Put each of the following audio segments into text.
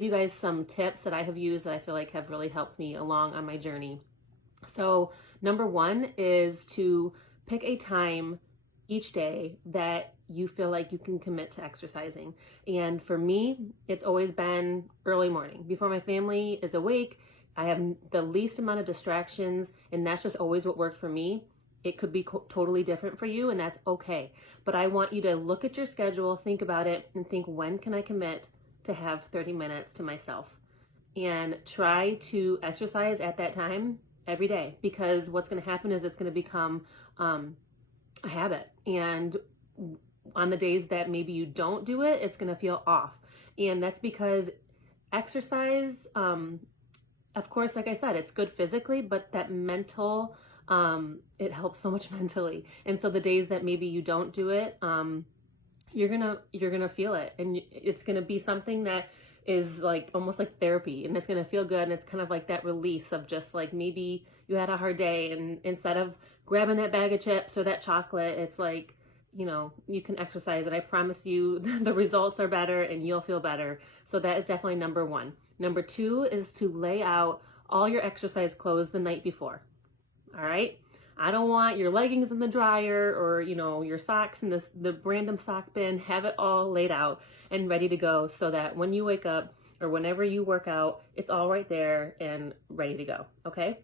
you guys some tips that I have used that I feel like have really helped me along on my journey. So, number one is to pick a time each day that you feel like you can commit to exercising. And for me, it's always been early morning before my family is awake. I have the least amount of distractions, and that's just always what worked for me. It could be totally different for you, and that's okay. But I want you to look at your schedule, think about it, and think, when can I commit to have 30 minutes to myself? And try to exercise at that time every day, because what's going to happen is it's going to become a habit. And on the days that maybe you don't do it, it's going to feel off. And that's because exercise, of course, like I said, it's good physically, but that mental, it helps so much mentally. And so the days that maybe you don't do it, you're gonna feel it, and it's gonna be something that is like almost like therapy, and it's gonna feel good, and it's kind of like that release of just like maybe you had a hard day, and instead of grabbing that bag of chips or that chocolate, it's like, you can exercise, and I promise you the results are better and you'll feel better. So that is definitely number one. Number two is to lay out all your exercise clothes the night before. All right. I don't want your leggings in the dryer, or, your socks in the random sock bin. Have it all laid out and ready to go, so that when you wake up or whenever you work out, it's all right there and ready to go. Okay.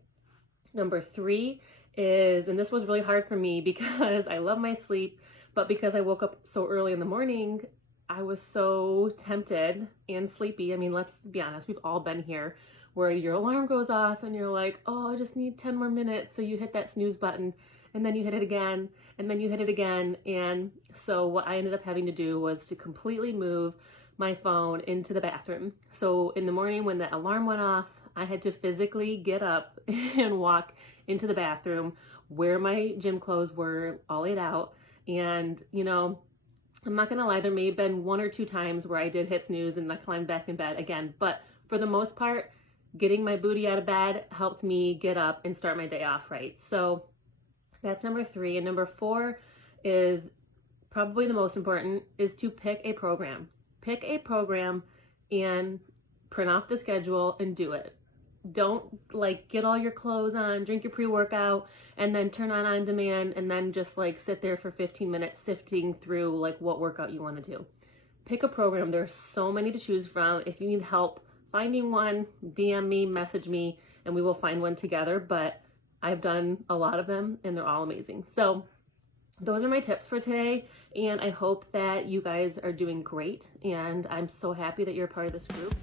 Number three is, and this was really hard for me because I love my sleep, but because I woke up so early in the morning, I was so tempted and sleepy. I mean, let's be honest, we've all been here, where your alarm goes off and you're like, oh, I just need 10 more minutes. So you hit that snooze button, and then you hit it again, and then you hit it again. And so what I ended up having to do was to completely move my phone into the bathroom. So in the morning when the alarm went off, I had to physically get up and walk into the bathroom where my gym clothes were all laid out. And, I'm not gonna lie, there may have been one or two times where I did hit snooze and I climbed back in bed again. But for the most part, getting my booty out of bed helped me get up and start my day off right. So that's number three. And number four is probably the most important, is to pick a program. Pick a program and print off the schedule and do it. Don't get all your clothes on, drink your pre-workout, and then turn on demand, and then just sit there for 15 minutes sifting through what workout you want to do. Pick a program. There's so many to choose from. If you need help finding one, DM me, message me, and we will find one together. But I've done a lot of them and they're all amazing. So those are my tips for today, and I hope that you guys are doing great, and I'm so happy that you're a part of this group.